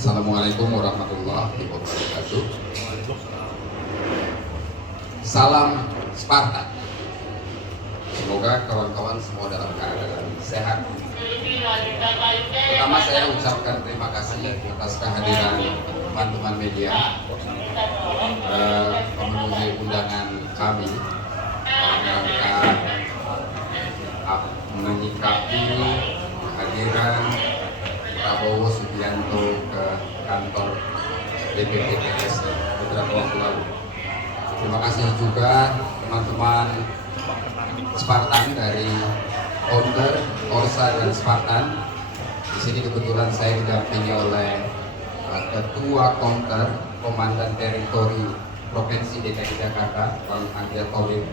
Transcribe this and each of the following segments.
Assalamualaikum warahmatullahi wabarakatuh. Salam Spartan. Semoga kawan-kawan semua dalam keadaan sehat. Pertama saya ucapkan terima kasih atas kehadiran teman-teman media memenuhi undangan kami dalam rangka menyikapi kehadiran Prabowo Subianto ke kantor DPP PSI beberapa waktu lalu. Terima kasih juga teman-teman Spartan dari Counter, Orsa dan Spartan. Di sini kebetulan saya didampingi oleh Ketua Counter, Komandan Teritori Provinsi DKI Jakarta, Bang Anggir Tauhid.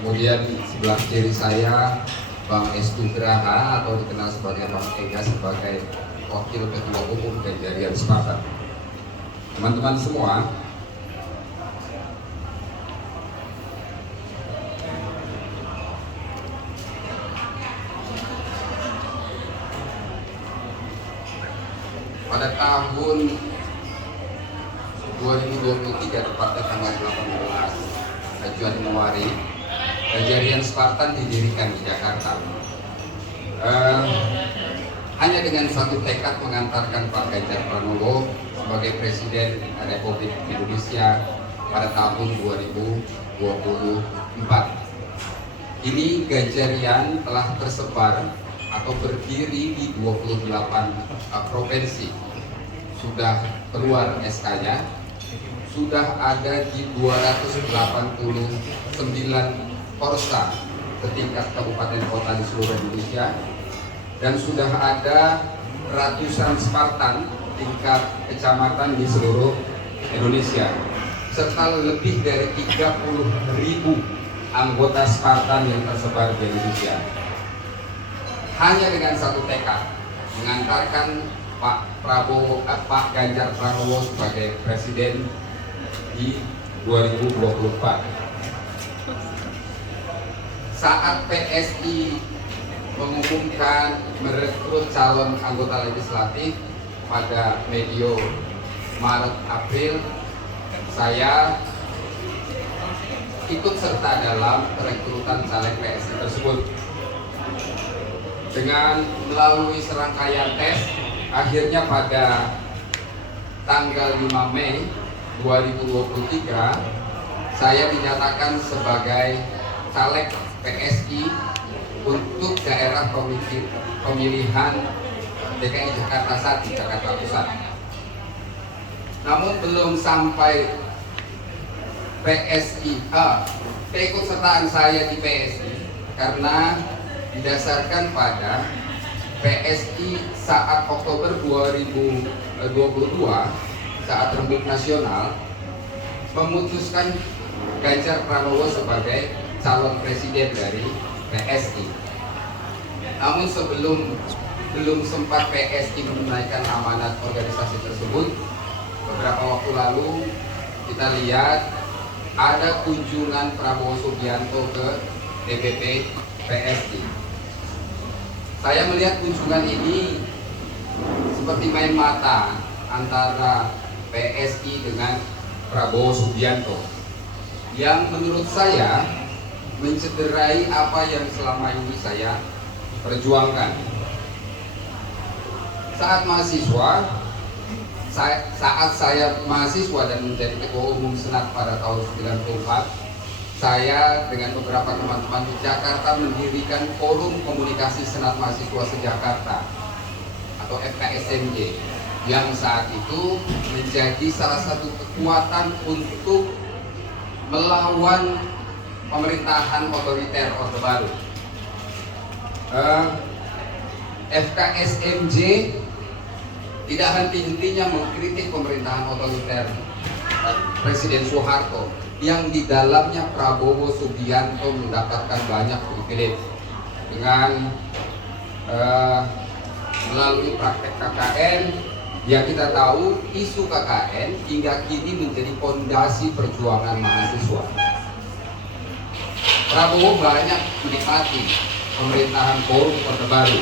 Kemudian di sebelah kiri saya Bang Estu Graha atau dikenal sebagai Bang Ega sebagai Wakil Ketua Umum Ganjarian Spartan. Teman-teman semua, pada tahun 2023, tepatnya tanggal 18 Januari, Ganjarian Spartan didirikan di Jakarta. Hanya dengan satu tekad mengantarkan Pak Ganjar Pranowo sebagai Presiden Republik Indonesia pada tahun 2024. Ini Ganjarian telah tersebar atau berdiri di 28 provinsi. Sudah keluar SK-nya, sudah ada di 289 Orsa setingkat kabupaten kota di seluruh Indonesia, dan sudah ada ratusan Spartan tingkat kecamatan di seluruh Indonesia, serta lebih dari 30.000 anggota Spartan yang tersebar di Indonesia. Hanya dengan satu tekad mengantarkan Pak Ganjar Pranowo sebagai Presiden di 2024. Saat PSI mengumumkan merekrut calon anggota legislatif pada medio Maret-April, saya ikut serta dalam perekrutan caleg PSI tersebut. Dengan melalui serangkaian tes, akhirnya pada tanggal 5 Mei 2023 saya dinyatakan sebagai caleg PSI untuk daerah pemilihan DKI Jakarta 1, Jakarta Pusat. Namun belum sampai keikutsertaan saya di PSI karena didasarkan pada PSI saat Oktober 2022 saat rembuk nasional memutuskan Ganjar Pranowo sebagai calon presiden dari PSI. Namun belum sempat PSI menunaikan amanat organisasi tersebut, beberapa waktu lalu kita lihat ada kunjungan Prabowo Subianto ke DPP PSI. Saya melihat kunjungan ini seperti main mata antara PSI dengan Prabowo Subianto, yang menurut saya mencederai apa yang selama ini saya perjuangkan. Saat saya mahasiswa dan menjadi ketua umum Senat pada tahun 94, saya dengan beberapa teman-teman di Jakarta mendirikan Forum Komunikasi Senat Mahasiswa Se-Jakarta atau FKSMJ, yang saat itu menjadi salah satu kekuatan untuk melawan pemerintahan otoriter Orde Baru. FKSMJ tidak henti-hentinya mengkritik pemerintahan otoriter Presiden Soeharto, yang di dalamnya Prabowo Subianto mendapatkan banyak privilege dengan melalui praktek KKN. Ya, kita tahu isu KKN hingga kini menjadi fondasi perjuangan mahasiswa. Prabowo banyak menikmati pemerintahan Forum Orde Baru,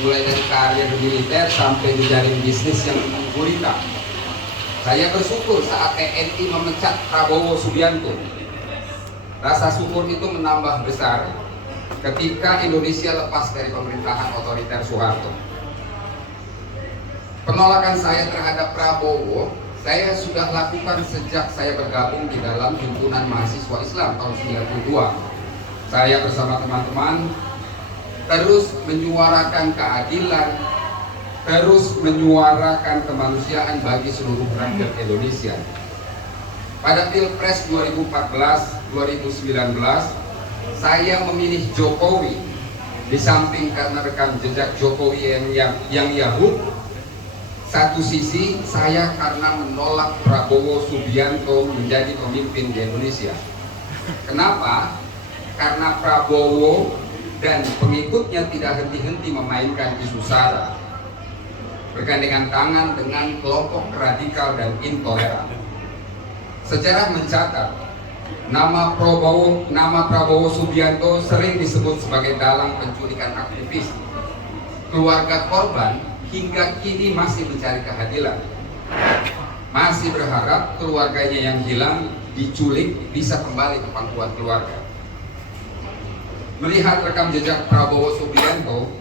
mulai dari karir militer sampai menjalin bisnis yang gurita. Saya bersyukur saat TNI memecat Prabowo Subianto. Rasa syukur itu menambah besar ketika Indonesia lepas dari pemerintahan otoriter Soeharto. Penolakan saya terhadap Prabowo, saya sudah lakukan sejak saya bergabung di dalam Himpunan Mahasiswa Islam tahun 92. Saya bersama teman-teman terus menyuarakan keadilan, terus menyuarakan kemanusiaan bagi seluruh rakyat Indonesia. Pada Pilpres 2014-2019, saya memilih Jokowi di samping karena rekam jejak Jokowi yang Yahud. Satu sisi saya karena menolak Prabowo Subianto menjadi pemimpin di Indonesia. Kenapa? Karena Prabowo dan pengikutnya tidak henti-henti memainkan isu SARA, bergandengan tangan dengan kelompok radikal dan intoleran. Sejarah mencatat nama Prabowo Subianto sering disebut sebagai dalang penculikan aktivis. Keluarga korban hingga kini masih mencari keadilan, masih berharap keluarganya yang hilang diculik bisa kembali ke pangkuan keluarga. Melihat rekam jejak Prabowo Subianto,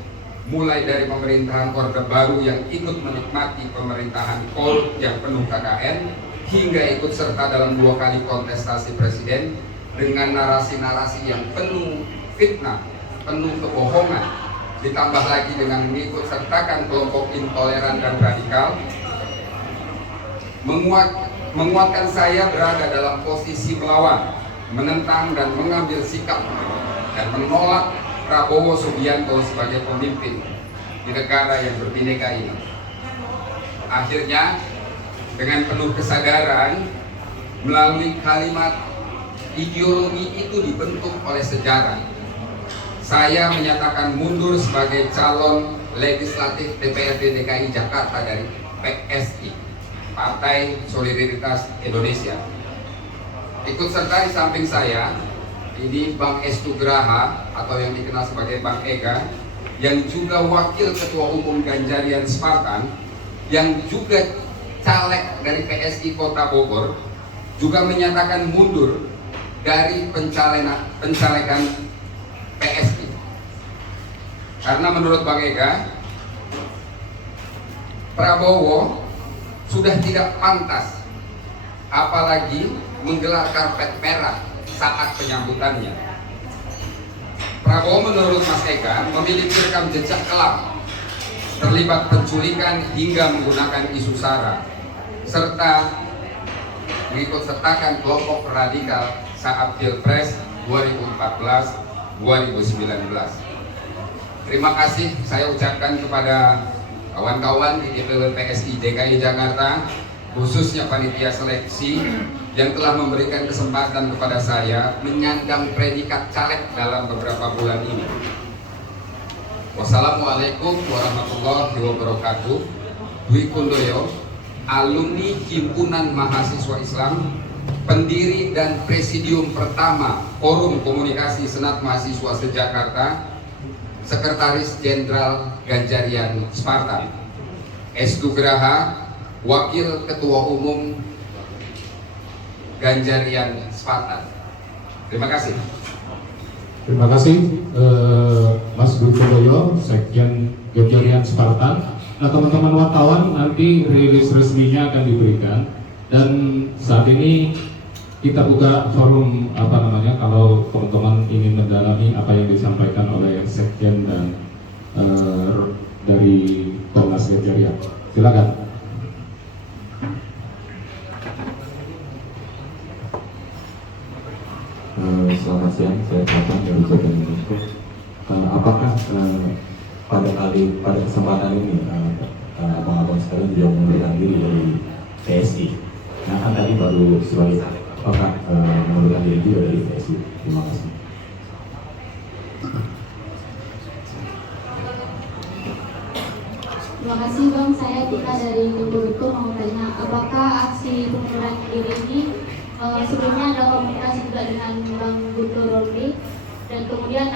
mulai dari pemerintahan Orde Baru yang ikut menikmati pemerintahan korup yang penuh KKN, hingga ikut serta dalam 2 kali kontestasi presiden dengan narasi-narasi yang penuh fitnah, penuh kebohongan, ditambah lagi dengan mengikut sertakan kelompok intoleran dan radikal, menguatkan saya berada dalam posisi melawan, menentang dan mengambil sikap dan menolak Prabowo Subianto sebagai pemimpin di negara yang berbineka ini. Akhirnya dengan penuh kesadaran, melalui kalimat ideologi itu dibentuk oleh sejarah, saya menyatakan mundur sebagai calon legislatif DPRD DKI Jakarta dari PSI, Partai Solidaritas Indonesia. Ikut serta di samping saya ini Bang Estu Graha atau yang dikenal sebagai Bang Ega, yang juga Wakil Ketua Umum Ganjarian Spartan, yang juga caleg dari PSI Kota Bogor, juga menyatakan mundur dari pencalegan PSI. Karena menurut Bang Ega, Prabowo sudah tidak pantas apalagi menggelar karpet merah saat penyambutannya. Prabowo menurut Mas Ega memiliki rekam jejak kelam, terlibat penculikan hingga menggunakan isu SARA, serta mengikut sertakan kelompok radikal saat Pilpres 2014-2019. Terima kasih saya ucapkan kepada kawan-kawan di DPW PSI DKI Jakarta, khususnya panitia seleksi yang telah memberikan kesempatan kepada saya menyandang predikat caleg dalam beberapa bulan ini. Wassalamualaikum warahmatullahi wabarakatuh. Dwi Kundoyo, alumni Himpunan Mahasiswa Islam, pendiri dan presidium pertama Forum Komunikasi Senat Mahasiswa se-Jakarta, Sekretaris Jenderal Ganjarian Spartan. Estu Graha, Wakil Ketua Umum Ganjarian Spartan. Terima kasih. Terima kasih Mas Dwi Kundoyo, Sekjen Ganjarian Spartan. Nah, teman-teman wartawan, nanti rilis resminya akan diberikan, dan saat ini kita buka forum kalau teman-teman ingin mendalami apa yang disampaikan oleh Sekjen dan dari Komnas Ganjarian. Silakan. Selamat siang, saya Fatah dari Jakarta. Apakah pada kesempatan ini abang-abang sekalian juga mengundurkan diri dari PSI? Nah, kan tadi baru sebagai apakah mengundurkan diri juga dari PSI? Terima kasih. Terima kasih Bang, saya Tika dari Timburutu mau tanya, apakah aksi pengunduran diri ini sebelumnya ada komunikasi juga dengan Bang Guntur Romli, dan kemudian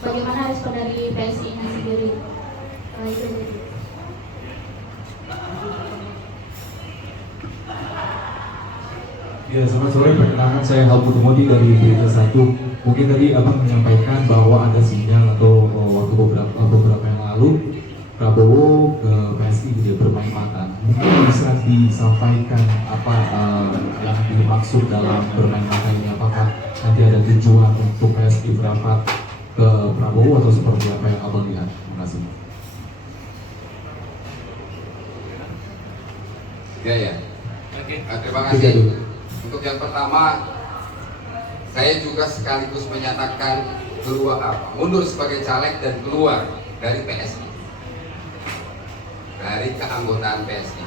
bagaimana respon dari PSI-nya sendiri? Ya, selamat sore. Perkenalkan saya Halbu Tumodi dari Berita Satu. Mungkin tadi Abang menyampaikan bahwa ada sinyal atau waktu beberapa yang lalu Prabowo ke PSI gitu ya, bermain mata. Mungkin bisa disampaikan apa yang dimaksud dalam bermain mata ini? Apakah nanti ada tujuan untuk PSI berapat ke Prabowo atau seperti apa yang Abang lihat? Terima kasih. Ya. Terima kasih. Untuk yang pertama, saya juga sekaligus menyatakan mundur sebagai caleg dan keluar dari PSI, dari keanggotaan PSI.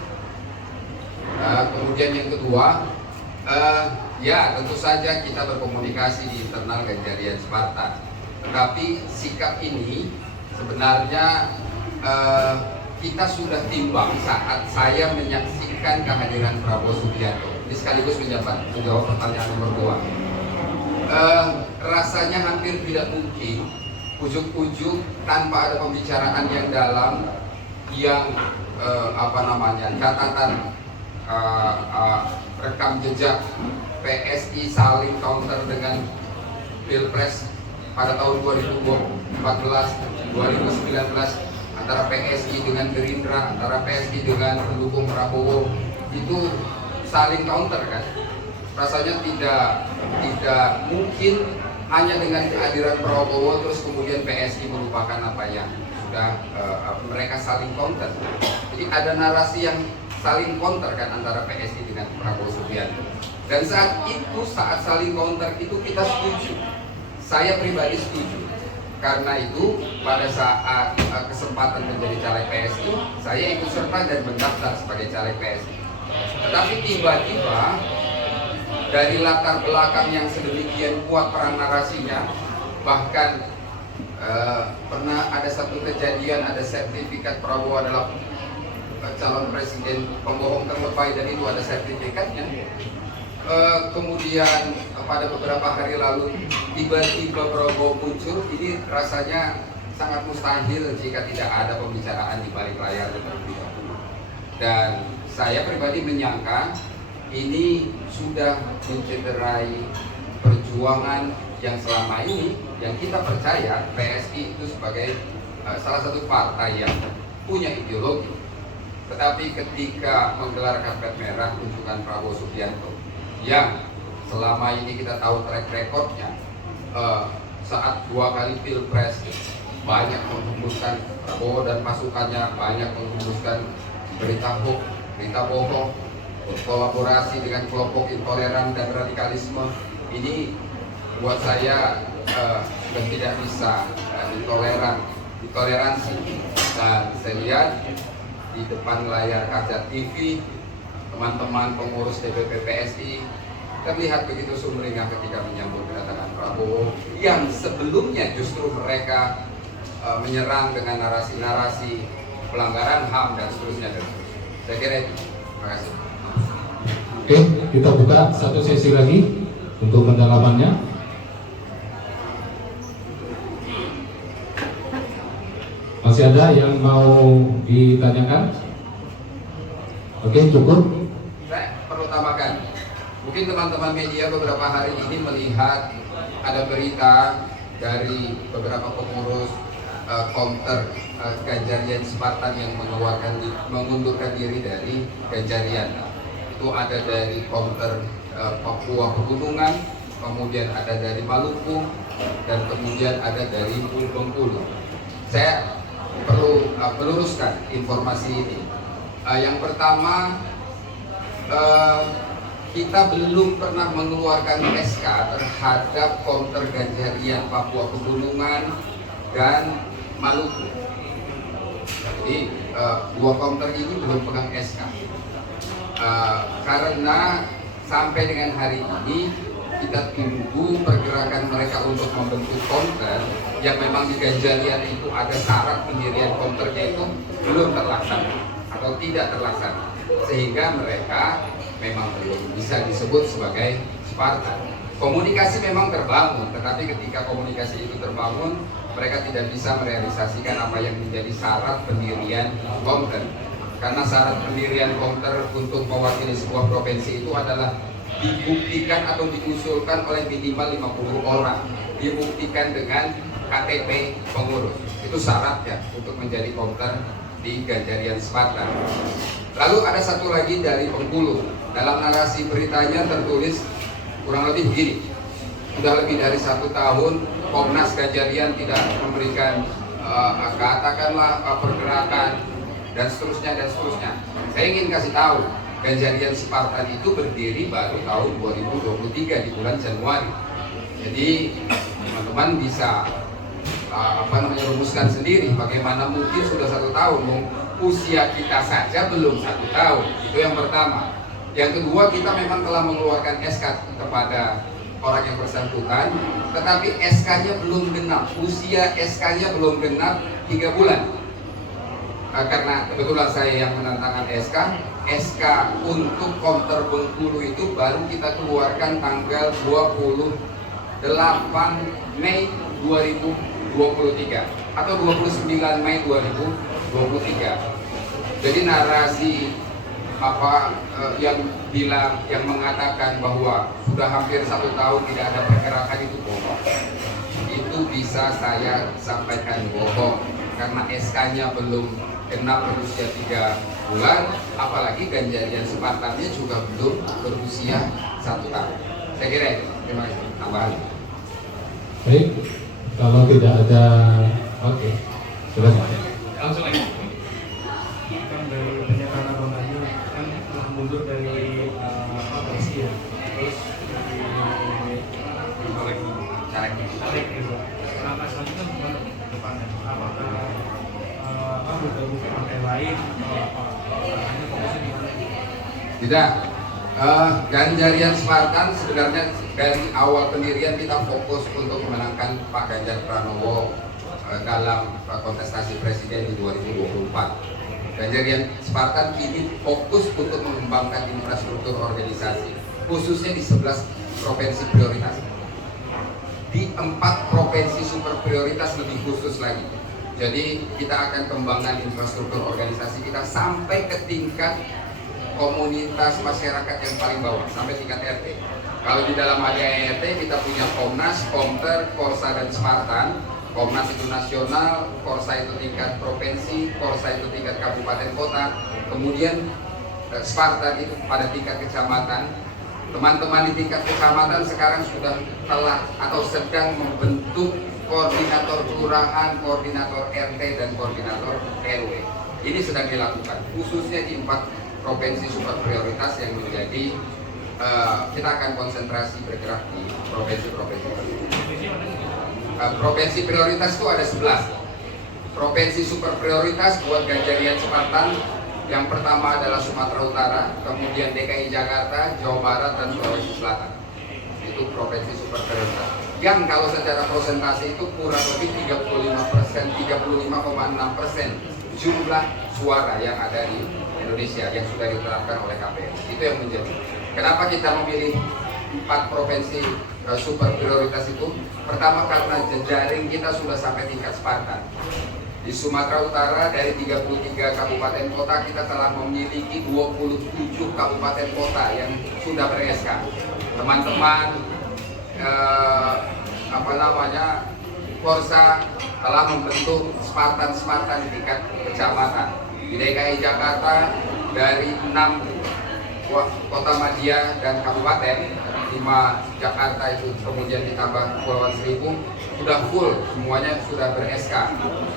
Kemudian yang kedua, ya tentu saja kita berkomunikasi di internal Ganjarian Spartan. Tetapi sikap ini sebenarnya kita sudah timbang saat saya menyaksikan kehadiran Prabowo Subianto. Ini sekaligus menjawab pertanyaan nomor 2. Rasanya hampir tidak mungkin ujuk-ujuk tanpa ada pembicaraan yang dalam, yang catatan rekam jejak PSI saling counter dengan Pilpres pada tahun 2014, 2019, antara PSI dengan Gerindra, antara PSI dengan pendukung Prabowo, itu saling counter kan. Rasanya tidak mungkin hanya dengan kehadiran Prabowo terus kemudian PSI melupakan apa yang sudah mereka saling counter. Jadi ada narasi yang saling counter kan antara PSI dengan Prabowo Subianto. Dan saat saling counter itu kita setuju. Saya pribadi setuju. Karena itu pada saat kesempatan menjadi caleg PSI, saya ikut serta dan mendaftar sebagai caleg PSI. Tetapi tiba-tiba dari latar belakang yang sedemikian kuat perang narasinya, bahkan pernah ada satu kejadian, ada sertifikat Prabowo adalah calon presiden pembohong terlebay dan itu ada sertifikatnya. Kemudian pada beberapa hari lalu tiba-tiba Prabowo muncul. Ini rasanya sangat mustahil jika tidak ada pembicaraan di balik layar terlebih dahulu. Dan saya pribadi menyangka ini sudah mencederai perjuangan yang selama ini yang kita percaya PSI itu sebagai salah satu partai yang punya ideologi. Tetapi ketika menggelar karpet merah kunjungan Prabowo Subianto yang selama ini kita tahu track recordnya, saat 2 kali Pilpres banyak menghembuskan Prabowo dan pasukannya, banyak menghembuskan berita hoax, berita bohong, kolaborasi dengan kelompok intoleran dan radikalisme. Ini buat saya sudah tidak bisa ditoleransi. Dan saya lihat di depan layar kaca TV teman-teman pengurus DPP PSI terlihat begitu sumringah ketika menyambut kedatangan Prabowo yang sebelumnya justru mereka menyerang dengan narasi-narasi pelanggaran HAM dan seterusnya. Saya kira itu. Terima kasih. Oke, kita buka satu sesi lagi untuk pendalamannya. Masih ada yang mau ditanyakan? Oke, cukup. Saya perlu tambahkan, mungkin teman-teman media beberapa hari ini melihat ada berita dari beberapa pengurus counter Ganjarian Spartan yang mengundurkan diri dari Ganjarian. Itu ada dari counter Papua Pegunungan, kemudian ada dari Maluku, dan kemudian ada dari Bengkulu. Saya perlu meluruskan informasi ini. Yang pertama, kita belum pernah mengeluarkan SK terhadap counter Ganjarian Papua Pegunungan dan Maluku. Jadi 2 counter ini belum pegang SK. Karena sampai dengan hari ini kita tunggu pergerakan mereka untuk membentuk counter yang memang di Ganjarian itu ada syarat pendirian counternya itu belum terlaksana atau tidak terlaksana, sehingga mereka memang belum bisa disebut sebagai Spartan. Komunikasi memang terbangun, tetapi ketika komunikasi itu terbangun, mereka tidak bisa merealisasikan apa yang menjadi syarat pendirian counter. Karena syarat pendirian counter untuk mewakili sebuah provinsi itu adalah dibuktikan atau diusulkan oleh minimal 50 orang, dibuktikan dengan KTP pengurus. Itu syaratnya untuk menjadi counter di Ganjarian Spartan. Lalu ada satu lagi dari Bengkulu. Dalam narasi beritanya tertulis kurang lebih begini: sudah lebih dari 1 tahun Komnas Ganjarian tidak memberikan katakanlah pergerakan dan seterusnya dan seterusnya. Saya ingin kasih tahu, Ganjarian Spartan itu berdiri baru tahun 2023 di bulan Januari. Jadi teman-teman bisa rumuskan sendiri bagaimana mungkin sudah 1 tahun. Usia kita saja belum 1 tahun. Itu yang pertama. Yang kedua, kita memang telah mengeluarkan SK kepada orang yang bersangkutan, tetapi SK-nya belum genap. Usia SK-nya belum genap 3 bulan. Karena kebetulan saya yang menandatangan SK untuk counter Bengkulu itu baru kita keluarkan tanggal 28 Mei 2023 atau 29 Mei 2023. Jadi narasi yang mengatakan bahwa sudah hampir 1 tahun tidak ada pergerakan itu bohong. Itu bisa saya sampaikan bohong karena SK-nya belum genap berusia 3 bulan, apalagi Ganjarian Spartannya juga belum berusia 1 tahun. Saya kira itu. Terima kasih. Tambahan. Baik, kalau tidak ada, oke, silakan. Langsung aja. Kan dari pernyataan Abang Ayu kan telah mundur dari PSI ya, terus dari caleg gitu. Langkah selanjutnya gimana depannya? Apakah bergabung ke partai lain atau apa? Hanya fokusnya di mana? Tidak. Ganjarian Spartan sebenarnya dari awal pendirian kita fokus untuk memenangkan Pak Ganjar Pranowo dalam kontestasi presiden di 2024. Ganjarian Spartan kini fokus untuk mengembangkan infrastruktur organisasi, khususnya di 11 provinsi prioritas. Di 4 provinsi super prioritas lebih khusus lagi. Jadi kita akan kembangkan infrastruktur organisasi kita sampai ke tingkat komunitas masyarakat yang paling bawah, sampai tingkat RT. Kalau di dalam ADART kita punya Komnas, Komter, Korsa dan Spartan. Komnas itu nasional, Korsa itu tingkat provinsi, Korsa itu tingkat kabupaten kota, kemudian Spartan itu pada tingkat kecamatan. Teman-teman di tingkat kecamatan sekarang sudah telah atau sedang membentuk koordinator kelurahan, koordinator RT dan koordinator RW. Ini sedang dilakukan, khususnya di 4 provinsi super prioritas yang menjadi kita akan konsentrasi bergerak di provinsi-provinsi tersebut. Provinsi prioritas itu ada 11. Provinsi super prioritas buat Ganjarian Spartan yang pertama adalah Sumatera Utara, kemudian DKI Jakarta, Jawa Barat dan Sulawesi Selatan. Itu provinsi super prioritas. Yang kalau secara persentase itu kurang lebih 35%, 35,6% jumlah suara yang ada di Indonesia yang sudah diterapkan oleh KPU. Itu yang menjadi. Kenapa kita memilih 4 provinsi super prioritas itu? Pertama karena jejaring kita sudah sampai tingkat Spartan. Di Sumatera Utara dari 33 kabupaten kota kita telah memiliki 27 kabupaten kota yang sudah ber-SK. Teman-teman Korsa telah membentuk Spartan di tingkat kecamatan. Di DKI Jakarta dari 6 kota madya dan kabupaten, 5 Jakarta itu kemudian ditambah Kepulauan Seribu, sudah full, semuanya sudah ber-SK.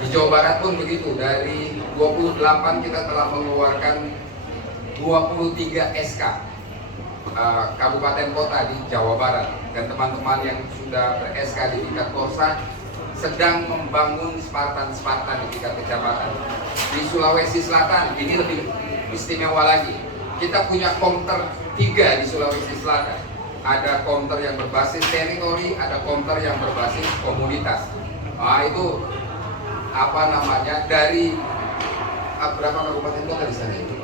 Di Jawa Barat pun begitu, dari 28 kita telah mengeluarkan 23 SK kabupaten kota di Jawa Barat. Dan teman-teman yang sudah ber-SK di tingkat Korsa sedang membangun Spartan di tingkat kecamatan. Di Sulawesi Selatan ini lebih istimewa lagi. Kita punya counter 3 di Sulawesi Selatan. Ada counter yang berbasis teritori, ada counter yang berbasis komunitas. Nah, itu dari berapa kabupaten kota di sana itu?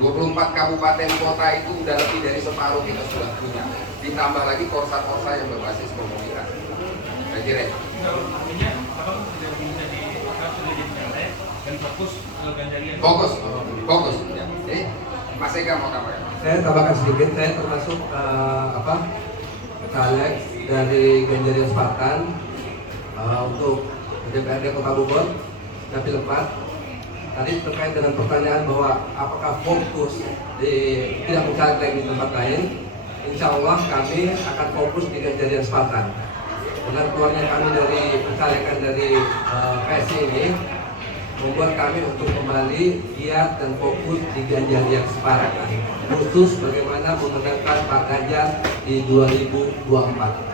24 kabupaten kota itu udah lebih dari separuh kita sudah punya. Ditambah lagi korsa-korsa yang berbasis komunitas. Saya kira. Artinya apa tidak bisa sudah jadi caleg dan fokus ke Ganjarian. Fokus ya. Jadi Mas Eka mau tambahkan? Saya tambahkan sedikit, saya termasuk caleg dari Ganjarian Selatan untuk DPRD Kota Bogor, Dapil 4. Tadi terkait dengan pertanyaan bahwa apakah fokus di tidak mencari lagi di tempat lain, insya Allah kami akan fokus di Ganjarian Selatan. Dengan keluarnya kami dari pencalekan dari PSI ini membuat kami untuk kembali giat dan fokus di Ganjarian Selatan, khusus bagaimana memenangkan Pak Ganjar di 2024.